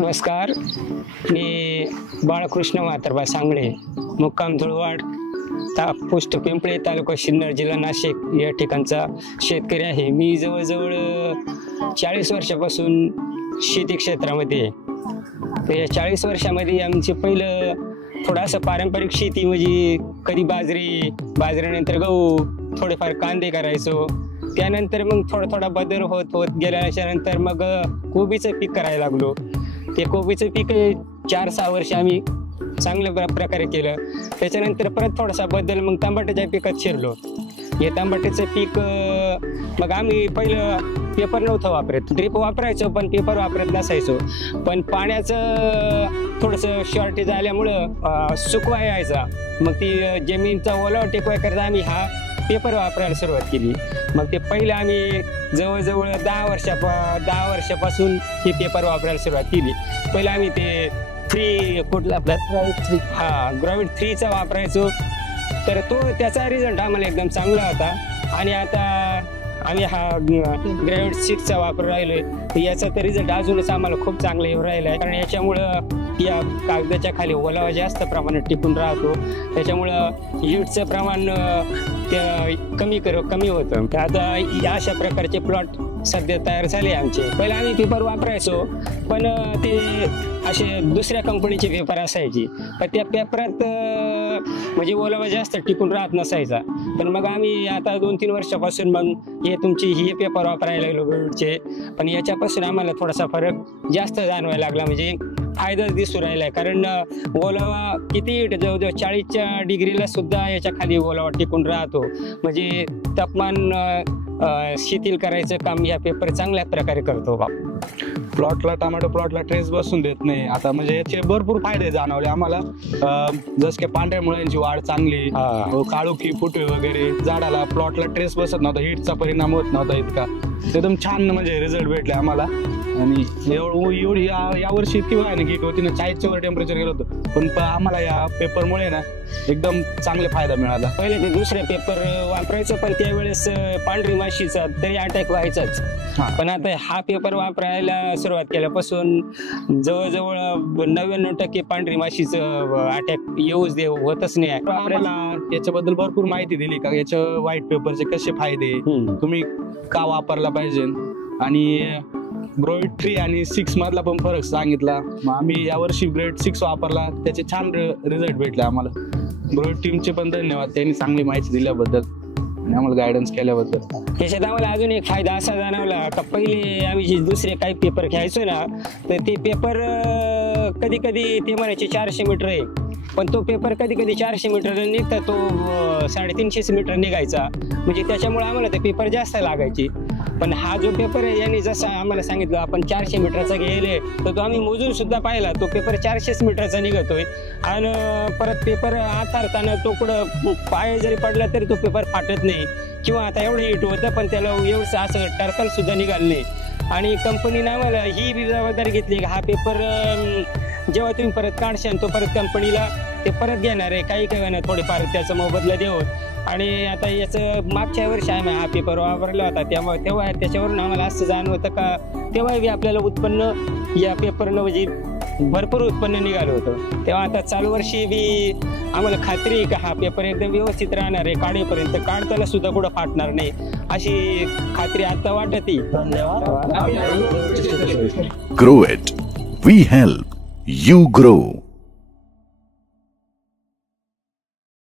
नमस्कार, मी बाळकृष्ण म्हातारबा सांगळे, मुक्काम धुळवाड, पोस्ट पिंपळे, तालुका सिन्नर, जिल्हा नाशिक या ठिकाणचा शेतकरी आहे. मी जवळजवळ 40 वर्षापासून शेती क्षेत्रामध्ये आहे. तर या 40 वर्षामध्ये आमचे पहिलं थोडासा पारंपरिक शेती म्हणजे कधी बाजरीनंतर गहू, थोडेफार कांदे करायचो. त्यानंतर मग थोडा बदल होत गेल्याच्या नंतर मग कोबीचं पीक करायला लागलो. ते कोबीचं पीक 4-6 वर्ष आम्ही चांगल्या प्रकारे केलं. त्याच्यानंतर परत थोडासा बदल मग टमाट्याच्या पिकात शिरलो. हे टमाट्याचं पीक मग आम्ही पहिलं पेपर नव्हतं वापरत, ड्रिप वापरायचो पण पेपर वापरत नसायचो. पण पाण्याचं थोडंसं शॉर्टेज आल्यामुळं सुकवा यायचा. मग ती जमीनचा ओलावा टिकवायकरता आम्ही हा पेपर वापरायला सुरुवात केली. मग ते पहिलं आम्ही जवळजवळ 10 वर्षापासून हे पेपर वापरायला सुरुवात केली. पहिलं आम्ही ते 3 कुठला आपला ग्रॅव्हिट 3चा वापरायचो. तर त्याचा रिझल्ट आम्हाला एकदम चांगला होता. आणि आता आम्ही हा ग्रॅव्हिट 6चा वापर राहिलोय. तर याचा तर रिझल्ट अजूनच आम्हाला खूप चांगला येऊ राहिला आहे. कारण याच्यामुळं या कागदाच्या खाली ओलावा जास्त प्रमाणात टिकून राहतो. त्याच्यामुळं हीटचं प्रमाण कमी होतं. आता या अशा प्रकारचे प्लॉट सध्या तयार झाले आमचे. पहिला आम्ही पेपर वापरायचो पण ते असे दुसऱ्या कंपनीचे पेपर असायचे. पण त्या पेपरात म्हणजे ओलावा जास्त टिकून राहत नसायचा. पण मग आम्ही आता 2-3 वर्षापासून मग हे पेपर वापरायला लागलो ग्रॅव्हिटचे. पण याच्यापासून आम्हाला थोडासा फरक जास्त जाणवायला लागला, म्हणजे फायदाच दिसू राहिला आहे. कारण ओलावा किती जवळजवळ 40च्या डिग्रीला सुद्धा याच्या खाली ओलावा टिकून राहतो. म्हणजे तापमान शिथिल करायचं काम या पेपर चांगल्या प्रकारे करतो. टमाटो प्लॉटला ट्रेस बसून देत नाही. आता म्हणजे याचे भरपूर फायदे जाणवले आम्हाला. जस की पांढऱ्या मुळ्यांची वाढ चांगली, काळोखी फुटवे वगैरे, झाडाला प्लॉटला ट्रेस बसत नव्हता, हीटचा परिणाम होत नव्हता इतका. एकदम छान म्हणजे रिझल्ट भेटले आम्हाला. आणि एवढी यावर्षी इतकी व्हायला की होती ना, 40च्या वर टेम्परेचर गेलं होतं. पण आम्हाला या पेपरमुळे ना एकदम चांगले फायदा मिळाला. पहिले ते दुसरे पेपर वापरायचं पण त्यावेळेस पांढरी माशीचा तरी अटॅक व्हायचाच. पण आता हा पेपर वापरायला सुरुवात केल्यापासून जवळजवळ 99% पांढरी माशीचं अटॅक होतच नाही. आम्हाला याच्याबद्दल भरपूर माहिती दिली का याच्या व्हाईट पेपरचे कसे फायदे, तुम्ही का वापरला पाहिजे, आणि ग्रॅव्हिट 3 आणि 6 मधला पण फरक सांगितला. मग आम्ही यावर्षी ग्रॅव्हिट 6 वापरला, त्याचे छान रिझल्ट भेटले आम्हाला. ग्रॅव्हिट टीमचे पण धन्यवाद, त्यांनी चांगली माहिती दिल्याबद्दल आणि आम्हाला गायडन्स केल्याबद्दल. त्याच्यात आम्हाला अजून एक फायदा असा जाणवला का पहिले आम्ही जे दुसरे काही पेपर घ्यायचो ना, तर ते पेपर कधी ते म्हणायचे 400 मीटर आहे. पण तो पेपर कधी 400 मीटर निघता तो 350 मीटर निघायचा. म्हणजे त्याच्यामुळे आम्हाला ते पेपर जास्त लागायचे. पण हा जो पेपर आहे यांनी जसं आम्हाला सांगितलं आपण 400 मीटरचा गेले, तर तो आम्ही मोजून सुद्धा पाहिला. तो पेपर 400 मीटरचा निघतोय. आणि परत पेपर आथारताना तो कुठं पाय जरी पडला तरी तो पेपर फाटत नाही. किंवा आता एवढं हिट होतं पण त्याला एवढं असं टर्कल सुद्धा निघालं नाही. आणि कंपनीनं आम्हाला ही जबाबदारी घेतली की हा पेपर जेव्हा तुम्ही परत काढशाल तो परत कंपनीला ते परत घेणार आहे. काही नाही थोडेफार त्याचा मोबदला देऊन. आणि आता याचं मागच्या वर्षी आम्ही हा पेपर वापरला होता, तेव्हा त्याच्यावरून आम्हाला असं जाणवतं का तेव्हाही आपल्याला उत्पन्न या पेपरनं म्हणजे भरपूर उत्पन्न निघालं होतं. तेव्हा आता चालू वर्षी बी आम्हाला खात्री आहे का हा पेपर एकदम व्यवस्थित राहणार आहे. काढेपर्यंत काढताना सुद्धा कुठं फाटणार नाही अशी खात्री आता वाटते. Grow it, we help, you grow.